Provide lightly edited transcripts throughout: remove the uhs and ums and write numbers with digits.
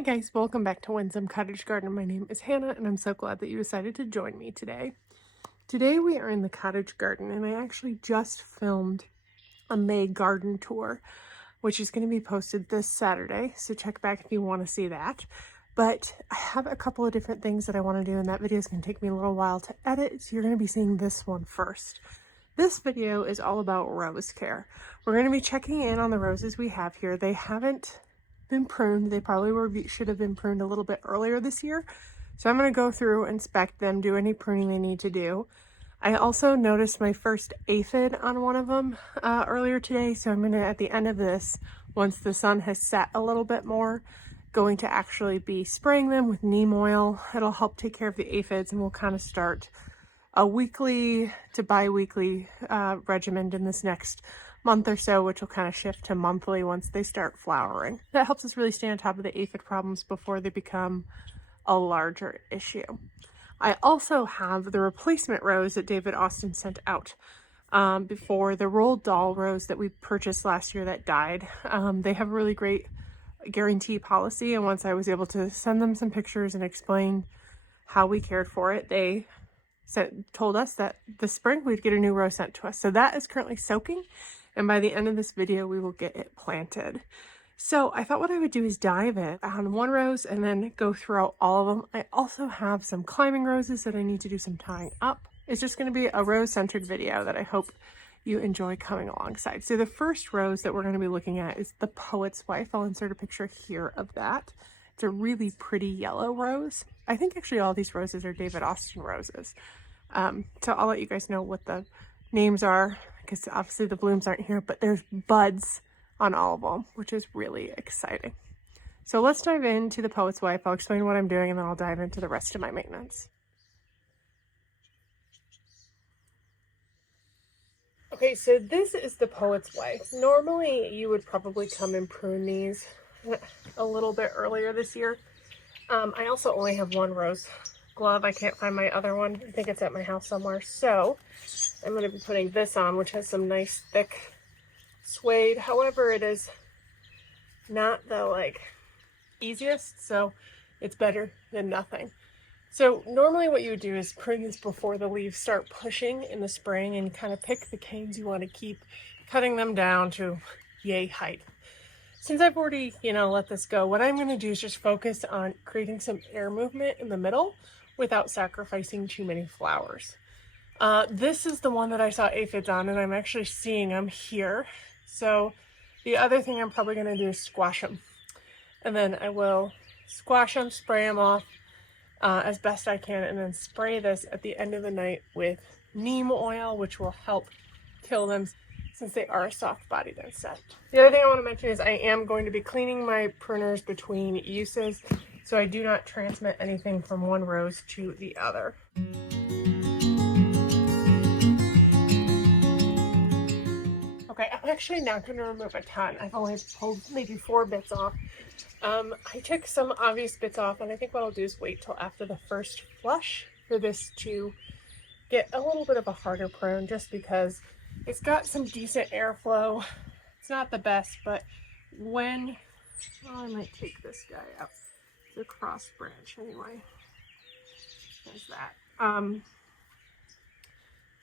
Hi guys, welcome back to Windsome Cottage Garden. My name is Hannah and I'm so glad that you decided to join me today. Today we are in the cottage garden and I actually just filmed a May garden tour, which is going to be posted this Saturday, so check back if you want to see that. But I have a couple of different things that I want to do and that video is going to take me a little while to edit, so you're going to be seeing this one first. This video is all about rose care. We're going to be checking in on the roses we have here. They haven't been pruned. They probably should have been pruned a little bit earlier this year. So I'm going to go through, inspect them, do any pruning they need to do. I also noticed my first aphid on one of them earlier today. So I'm going to, at the end of this, once the sun has set a little bit more, going to actually be spraying them with neem oil. It'll help take care of the aphids and we'll kind of start a weekly to bi-weekly regimen in this next month or so, which will kind of shift to monthly once they start flowering. That helps us really stay on top of the aphid problems before they become a larger issue. I also have the replacement rose that David Austin sent out before the rolled doll rose that we purchased last year that died. They have a really great guarantee policy, and once I was able to send them some pictures and explain how we cared for it, they told us that this spring we'd get a new rose sent to us. So that is currently soaking, and by the end of this video we will get it planted. So I thought what I would do is dive in on one rose and then go throughout all of them. I also have some climbing roses that I need to do some tying up. It's just going to be a rose-centered video that I hope you enjoy coming alongside. So the first rose that we're going to be looking at is the Poet's Wife. I'll insert a picture here of that. It's a really pretty yellow rose. I think actually all these roses are David Austin roses. So I'll let you guys know what the names are, because obviously the blooms aren't here, but there's buds on all of them, which is really exciting. So let's dive into the Poet's Wife. I'll explain what I'm doing and then I'll dive into the rest of my maintenance. Okay, so this is the Poet's Wife. Normally you would probably come and prune these a little bit earlier this year. I also only have one rose glove. I can't find my other one. I think it's at my house somewhere. So I'm going to be putting this on, which has some nice thick suede. However, it is not the easiest, so it's better than nothing. So normally what you would do is prune this before the leaves start pushing in the spring and kind of pick the canes you want to keep, cutting them down to yay height. Since I've already, let this go, what I'm going to do is just focus on creating some air movement in the middle without sacrificing too many flowers. This is the one that I saw aphids on, and I'm actually seeing them here. So the other thing I'm probably going to do is squash them. And then I will squash them, spray them off as best I can, and then spray this at the end of the night with neem oil, which will help kill them since they are a soft-bodied insect. The other thing I want to mention is I am going to be cleaning my pruners between uses, so I do not transmit anything from one rose to the other. Okay, I'm actually not going to remove a ton. I've only pulled maybe 4 bits off. I took some obvious bits off, and I think what I'll do is wait till after the first flush for this to get a little bit of a harder prune, just because it's got some decent airflow. It's not the best, but when, I might take this guy out. The cross branch anyway. There's that. I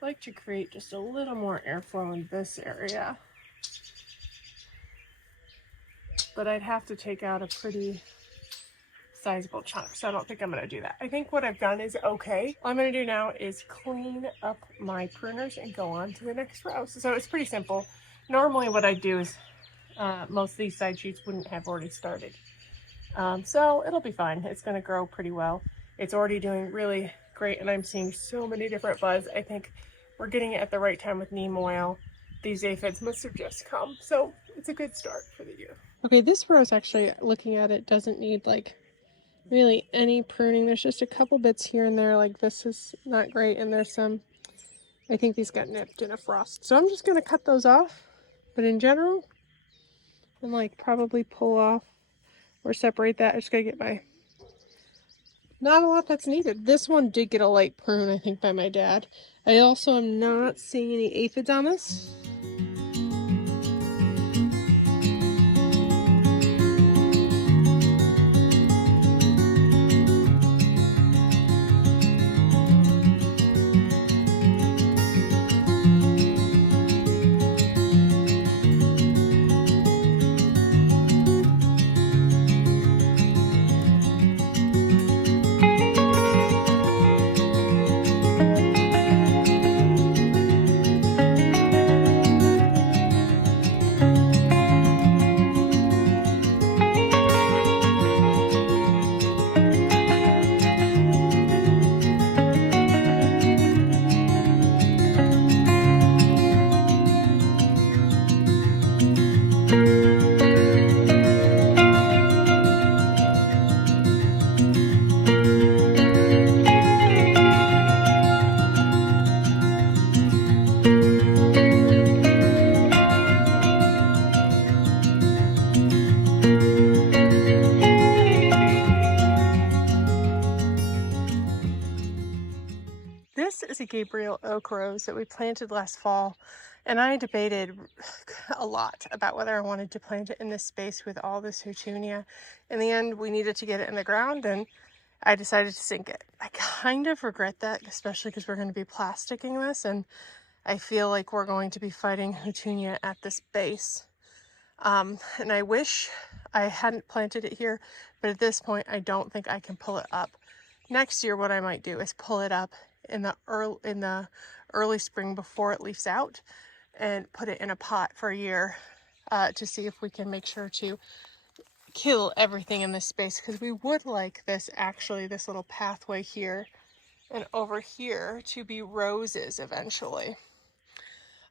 like to create just a little more airflow in this area, but I'd have to take out a pretty sizable chunk, so I don't think I'm going to do that. I think what I've done is okay. All I'm going to do now is clean up my pruners and go on to the next row. So it's pretty simple. Normally what I do is most of these side shoots wouldn't have already started. So it'll be fine. It's going to grow pretty well. It's already doing really great, and I'm seeing so many different buds. I think we're getting it at the right time with neem oil. These aphids must have just come, so it's a good start for the year. Okay, this rose actually, looking at it, doesn't need really any pruning. There's just a couple bits here and there, this is not great, and there's some, I think these got nipped in a frost. So I'm just going to cut those off, but in general, and probably pull off or separate that. I just gotta get not a lot that's needed. This one did get a light prune, I think, by my dad. I also am not seeing any aphids on this. was a Gabriel Oak Rose that we planted last fall, and I debated a lot about whether I wanted to plant it in this space with all this Houtunia. In the end, we needed to get it in the ground, and I decided to sink it. I kind of regret that, especially because we're going to be plasticking this, and I feel like we're going to be fighting Houtunia at this base. And I wish I hadn't planted it here, but at this point, I don't think I can pull it up. Next year, what I might do is pull it up in the early spring before it leaves out, and put it in a pot for a year to see if we can make sure to kill everything in this space, because we would like this little pathway here and over here to be roses eventually.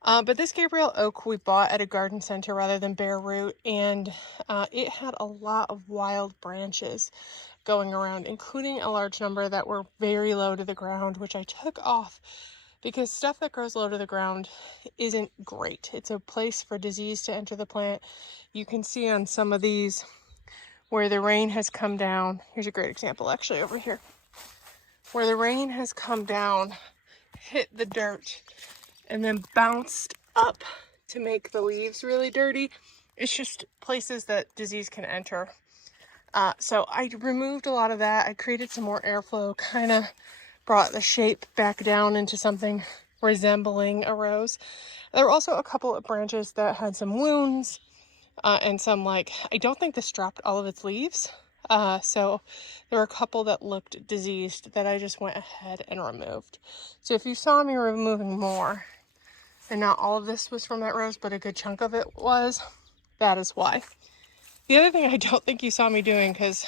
But this Gabriel Oak we bought at a garden center rather than bare root, and it had a lot of wild branches going around, including a large number that were very low to the ground, which I took off because stuff that grows low to the ground isn't great. It's a place for disease to enter the plant. You can see on some of these where the rain has come down. Here's a great example actually over here. Where the rain has come down, hit the dirt, and then bounced up to make the leaves really dirty. It's just places that disease can enter. So I removed a lot of that. I created some more airflow, kind of brought the shape back down into something resembling a rose. There were also a couple of branches that had some wounds and some, I don't think this dropped all of its leaves. So there were a couple that looked diseased that I just went ahead and removed. So if you saw me removing more, and not all of this was from that rose, but a good chunk of it was, that is why. The other thing I don't think you saw me doing, because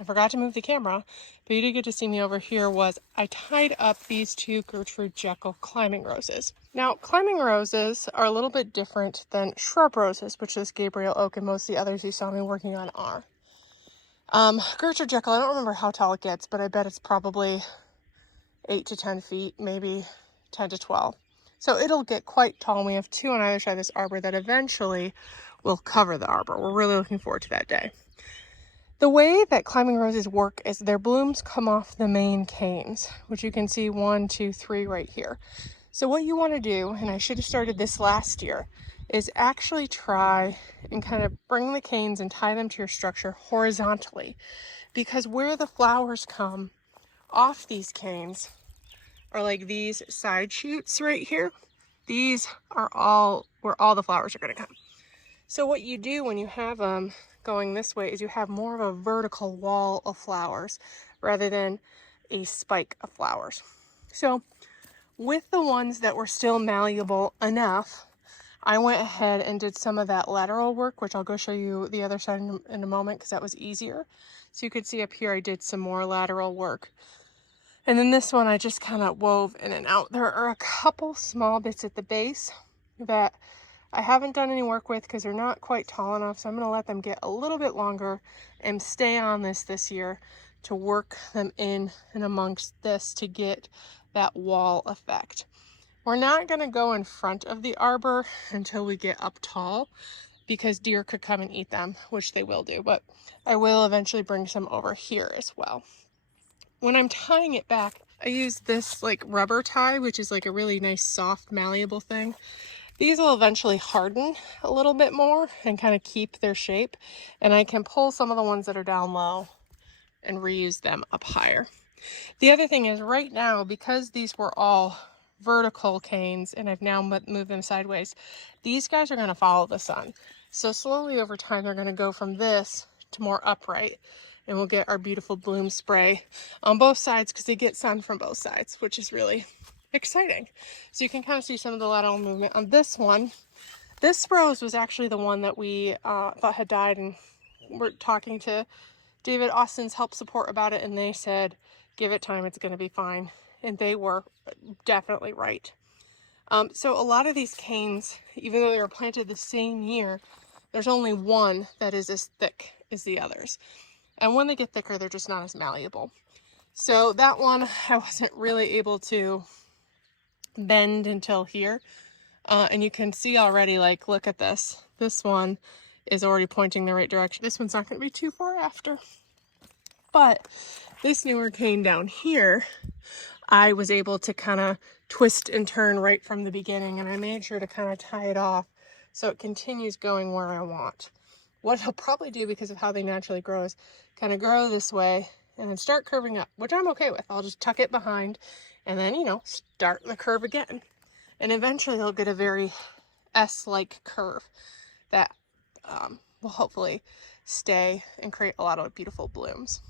I forgot to move the camera, but you did get to see me over here, was I tied up these two Gertrude Jekyll climbing roses. Now, climbing roses are a little bit different than shrub roses, which is Gabriel Oak and most of the others you saw me working on are. Gertrude Jekyll, I don't remember how tall it gets, but I bet it's probably 8 to 10 feet, maybe 10 to 12. So it'll get quite tall, and we have two on either side of this arbor that eventually will cover the arbor. We're really looking forward to that day. The way that climbing roses work is their blooms come off the main canes, which you can see 1, 2, 3 right here. So what you want to do, and I should have started this last year, is actually try and kind of bring the canes and tie them to your structure horizontally, because where the flowers come off these canes are like these side shoots right here. These are all where all the flowers are going to come. So what you do when you have them going this way is you have more of a vertical wall of flowers rather than a spike of flowers. So with the ones that were still malleable enough, I went ahead and did some of that lateral work, which I'll go show you the other side in a moment because that was easier. So you could see up here I did some more lateral work. And then this one I just kind of wove in and out. There are a couple small bits at the base that I haven't done any work with because they're not quite tall enough. So I'm going to let them get a little bit longer and stay on this year to work them in and amongst this to get that wall effect. We're not going to go in front of the arbor until we get up tall because deer could come and eat them, which they will do. But I will eventually bring some over here as well. When I'm tying it back, I use this rubber tie, which is a really nice soft malleable thing. These will eventually harden a little bit more and kind of keep their shape. And I can pull some of the ones that are down low and reuse them up higher. The other thing is right now, because these were all vertical canes and I've now moved them sideways, these guys are going to follow the sun. So slowly over time, they're going to go from this to more upright. And we'll get our beautiful bloom spray on both sides because they get sun from both sides, which is really exciting. So you can kind of see some of the lateral movement on this one. This rose was actually the one that we thought had died, and we're talking to David Austin's help support about it, and they said, give it time, it's going to be fine. And they were definitely right. So a lot of these canes, even though they were planted the same year, there's only one that is as thick as the others. And when they get thicker, they're just not as malleable. So that one, I wasn't really able to bend until here. And you can see already, look at this. This one is already pointing the right direction. This one's not going to be too far after. But this newer cane down here, I was able to kind of twist and turn right from the beginning, and I made sure to kind of tie it off so it continues going where I want. What I'll probably do, because of how they naturally grow, is kind of grow this way and then start curving up, which I'm okay with. I'll just tuck it behind and then, you know, start the curve again. And eventually I'll get a very S-like curve that will hopefully stay and create a lot of beautiful blooms.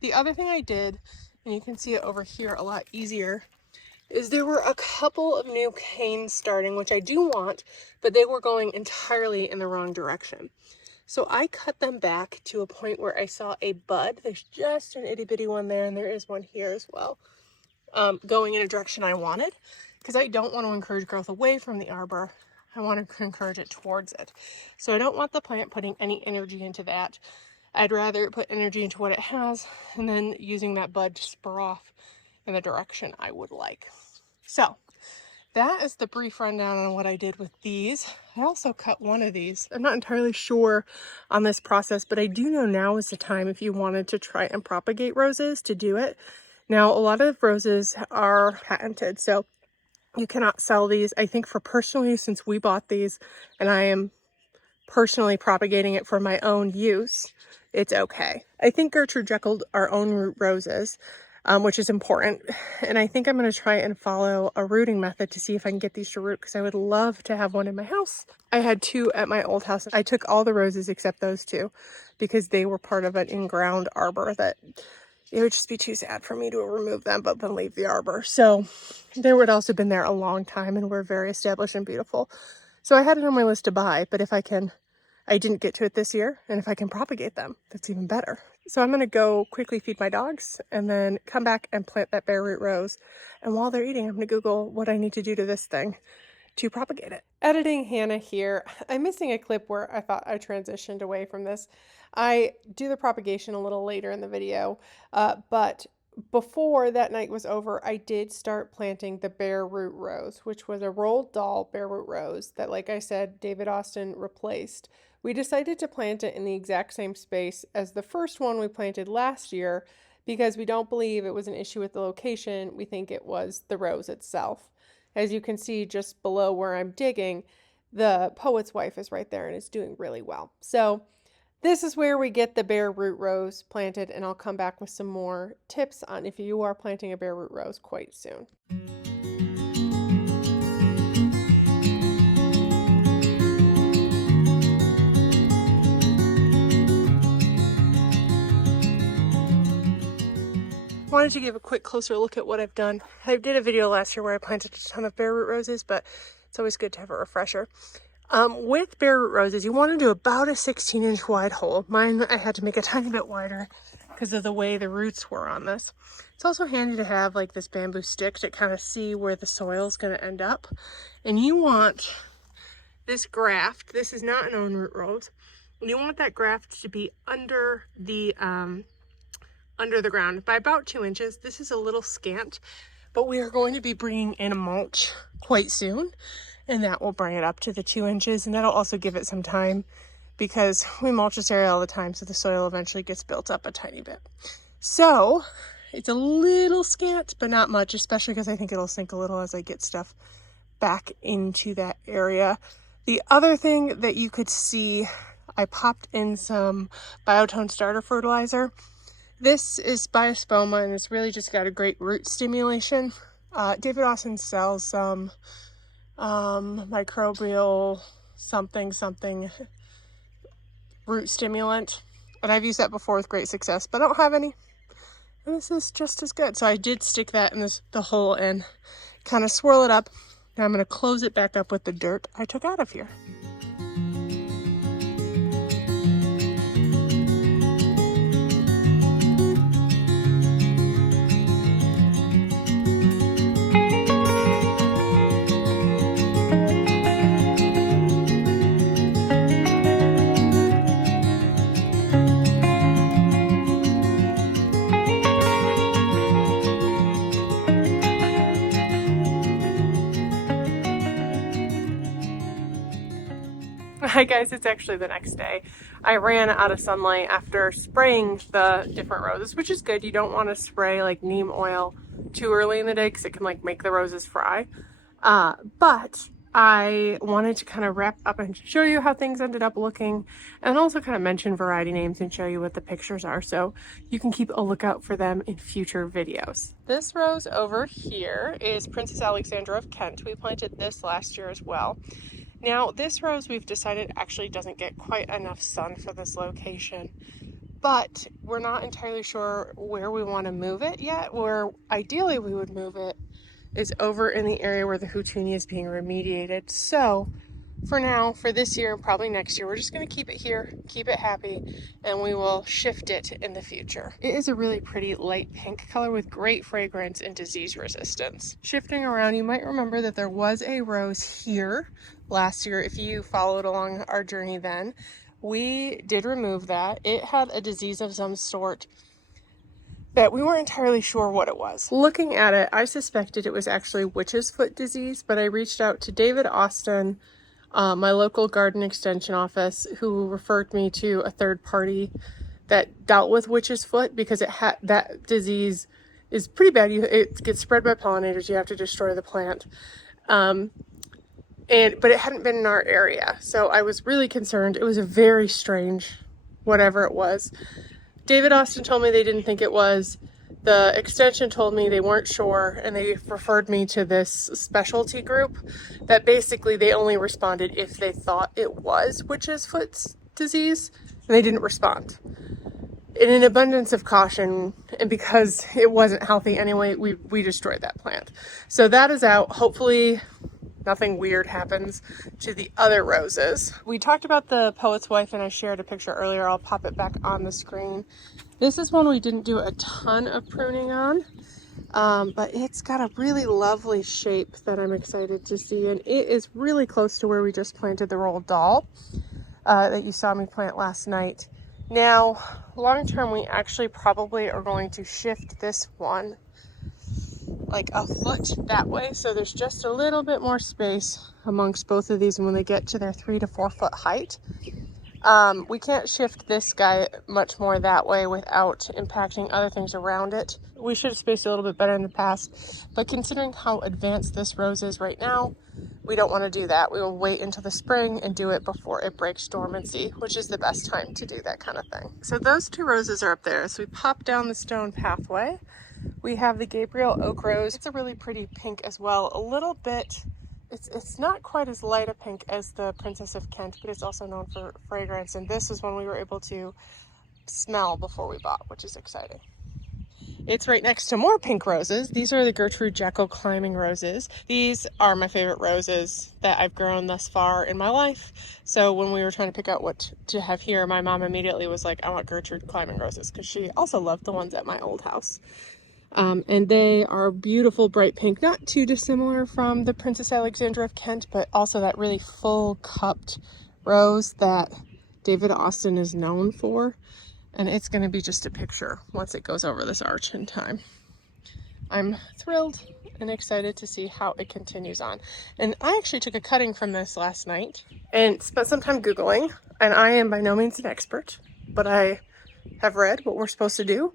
The other thing I did, and you can see it over here a lot easier, is there were a couple of new canes starting, which I do want, but they were going entirely in the wrong direction. So I cut them back to a point where I saw a bud. There's just an itty bitty one there, and there is one here as well, going in a direction I wanted, because I don't want to encourage growth away from the arbor. I want to encourage it towards it. So I don't want the plant putting any energy into that. I'd rather put energy into what it has, and then using that bud to spur off in the direction I would like. So that is the brief rundown on what I did with these. I also cut one of these. I'm not entirely sure on this process, but I do know now is the time if you wanted to try and propagate roses to do it. Now, a lot of roses are patented, so you cannot sell these. I think for personal use, since we bought these and I am personally propagating it for my own use, it's okay. I think Gertrude Jekylled our own root roses, which is important. And I think I'm going to try and follow a rooting method to see if I can get these to root, because I would love to have one in my house. I had two at my old house. I took all the roses except those two because they were part of an in-ground arbor that it would just be too sad for me to remove them but then leave the arbor. So they would also been there a long time and were very established and beautiful. So I had it on my list to buy, but if I can, I didn't get to it this year, and if I can propagate them, that's even better. So I'm going to go quickly feed my dogs and then come back and plant that bare root rose. And while they're eating, I'm going to Google what I need to do to this thing to propagate it. Editing Hannah here. I'm missing a clip where I thought I transitioned away from this. I do the propagation a little later in the video, but before that night was over, I did start planting the bare root rose, which was a rolled doll bare root rose that, like I said, David Austin replaced. We decided to plant it in the exact same space as the first one we planted last year because we don't believe it was an issue with the location. We think it was the rose itself. As you can see just below where I'm digging, the poet's wife is right there and is doing really well. So this is where we get the bare root rose planted, and I'll come back with some more tips on if you are planting a bare root rose quite soon. Wanted to give a quick closer look at what I've done. I did a video last year where I planted a ton of bare root roses, but it's always good to have a refresher. With bare root roses, you want to do about a 16-inch wide hole. Mine, I had to make a tiny bit wider because of the way the roots were on this. It's also handy to have like this bamboo stick to kind of see where the soil is going to end up. And you want this graft, this is not an own root rose, and you want that graft to be under the ground by about 2 inches. This is a little scant, but we are going to be bringing in a mulch quite soon, and that will bring it up to the 2 inches, and that'll also give it some time because we mulch this area all the time, so the soil eventually gets built up a tiny bit. So it's a little scant, but not much, especially because I think it'll sink a little as I get stuff back into that area. The other thing that you could see, I popped in some Biotone starter fertilizer. This is Biospoma, and it's really just got a great root stimulation. David Austin sells some microbial something root stimulant, and I've used that before with great success, but I don't have any. And this is just as good. So I did stick that in the hole and kind of swirl it up. Now I'm going to close it back up with the dirt I took out of here. Hi guys, it's actually the next day. I ran out of sunlight after spraying the different roses, which is good. You don't want to spray like neem oil too early in the day because it can like make the roses fry. But I wanted to kind of wrap up and show you how things ended up looking and also kind of mention variety names and show you what the pictures are so you can keep a lookout for them in future videos. This rose over here is Princess Alexandra of Kent. We planted this last year as well. Now this rose we've decided actually doesn't get quite enough sun for this location, but we're not entirely sure where we want to move it yet. Where ideally we would move it is over in the area where the houttuni is being remediated. So for now, for this year and probably next year, we're just going to keep it here, keep it happy, and we will shift it in the future. It is a really pretty light pink color with great fragrance and disease resistance. Shifting around, you might remember that there was a rose here last year. If you followed along our journey then, we did remove that. It had a disease of some sort that we weren't entirely sure what it was. Looking at it, I suspected it was actually witch's foot disease, but I reached out to David Austin, my local garden extension office, who referred me to a third party that dealt with witch's foot because it had that disease is pretty bad. It gets spread by pollinators. You have to destroy the plant. But it hadn't been in our area, so I was really concerned. It was a very strange, whatever it was. David Austin told me they didn't think it was. The extension told me they weren't sure, and they referred me to this specialty group that basically they only responded if they thought it was witch's foot disease, and they didn't respond. In an abundance of caution, and because it wasn't healthy anyway, we destroyed that plant. So that is out. Hopefully nothing weird happens to the other roses. We talked about the poet's wife and I shared a picture earlier. I'll pop it back on the screen. This is one we didn't do a ton of pruning on, but it's got a really lovely shape that I'm excited to see, and it is really close to where we just planted the Roald Dahl that you saw me plant last night. Now, long term, we actually probably are going to shift this one like a foot that way, so there's just a little bit more space amongst both of these when they get to their 3 to 4 foot height. We can't shift this guy much more that way without impacting other things around it. We should have spaced a little bit better in the past, but considering how advanced this rose is right now, we don't want to do that. We will wait until the spring and do it before it breaks dormancy, which is the best time to do that kind of thing. So those two roses are up there. So we pop down the stone pathway. We have the Gabriel Oak Rose. It's a really pretty pink as well. A little bit, it's not quite as light a pink as the Princess of Kent, but it's also known for fragrance. And this is one we were able to smell before we bought, which is exciting. It's right next to more pink roses. These are the Gertrude Jekyll climbing roses. These are my favorite roses that I've grown thus far in my life. So when we were trying to pick out what to have here, my mom immediately was like, I want Gertrude climbing roses, because she also loved the ones at my old house. And they are beautiful, bright pink, not too dissimilar from the Princess Alexandra of Kent, but also that really full cupped rose that David Austin is known for. And it's going to be just a picture once it goes over this arch in time. I'm thrilled and excited to see how it continues on. And I actually took a cutting from this last night and spent some time Googling. And I am by no means an expert, but I have read what we're supposed to do.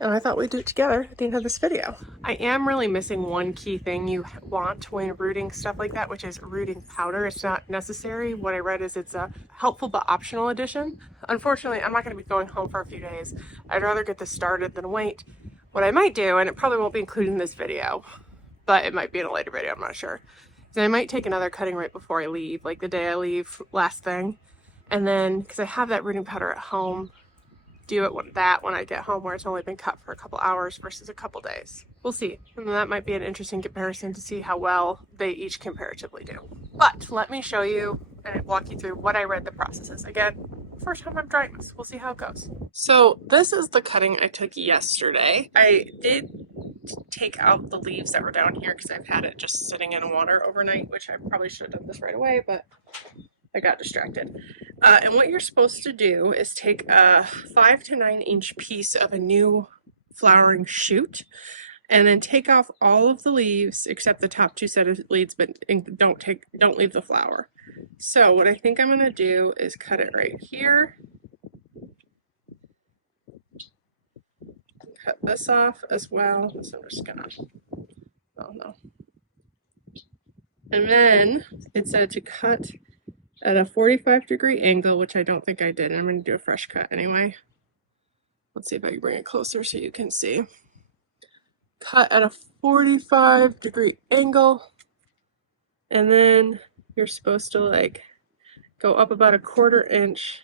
And I thought we'd do it together at the end of this video. I am really missing one key thing you want when rooting stuff like that, which is rooting powder. It's not necessary. What I read is it's a helpful but optional addition. Unfortunately, I'm not going to be going home for a few days. I'd rather get this started than wait. What I might do, and it probably won't be included in this video, but it might be in a later video, I'm not sure, is I might take another cutting right before I leave, like the day I leave, last thing. And then, because I have that rooting powder at home, do it when I get home, where it's only been cut for a couple hours versus a couple days. We'll see. And that might be an interesting comparison to see how well they each comparatively do. But let me show you and walk you through what I read the process is. Again, first time I'm trying this. We'll see how it goes. So this is the cutting I took yesterday. I did take out the leaves that were down here because I've had it just sitting in water overnight, which I probably should have done this right away, but I got distracted. And what you're supposed to do is take a 5 to 9 inch piece of a new flowering shoot and then take off all of the leaves except the top 2 set of leaves, but don't leave the flower. So what I think I'm going to do is cut it right here cut this off as well. So I'm just gonna, oh no. And then it said to cut at a 45-degree angle, which I don't think I did. I'm gonna do a fresh cut anyway. Let's see if I can bring it closer so you can see. Cut at a 45-degree angle. And then you're supposed to like go up about a 1/4 inch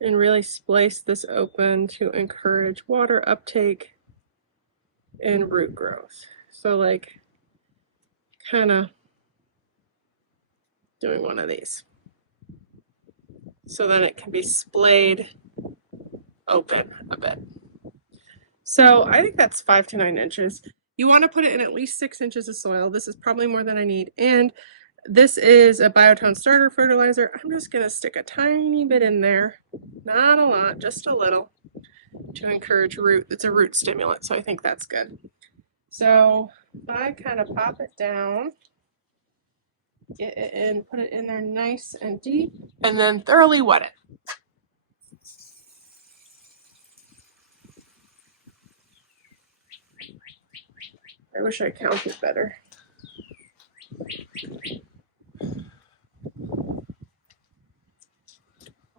and really splice this open to encourage water uptake and root growth. So like kind of doing one of these. So then it can be splayed open a bit. So I think that's 5 to 9 inches. You want to put it in at least 6 inches of soil. This is probably more than I need. And this is a biotone starter fertilizer. I'm just going to stick a tiny bit in there. Not a lot, just a little, to encourage root. It's a root stimulant, so I think that's good. So I kind of pop it down, get it in, put it in there nice and deep, and then thoroughly wet it. I wish I counted better.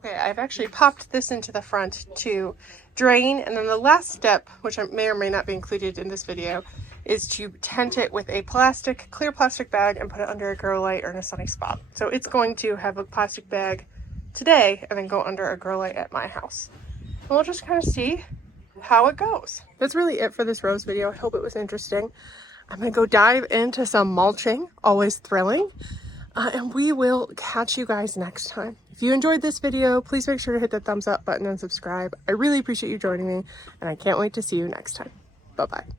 Okay, I've actually popped this into the front to drain, and then the last step, which may or may not be included in this video, is to tent it with a clear plastic bag and put it under a grow light or in a sunny spot. So it's going to have a plastic bag today and then go under a grow light at my house. And we'll just kind of see how it goes. That's really it for this rose video. I hope it was interesting. I'm gonna go dive into some mulching, always thrilling, and we will catch you guys next time. If you enjoyed this video, please make sure to hit the thumbs up button and subscribe. I really appreciate you joining me, and I can't wait to see you next time. Bye-bye.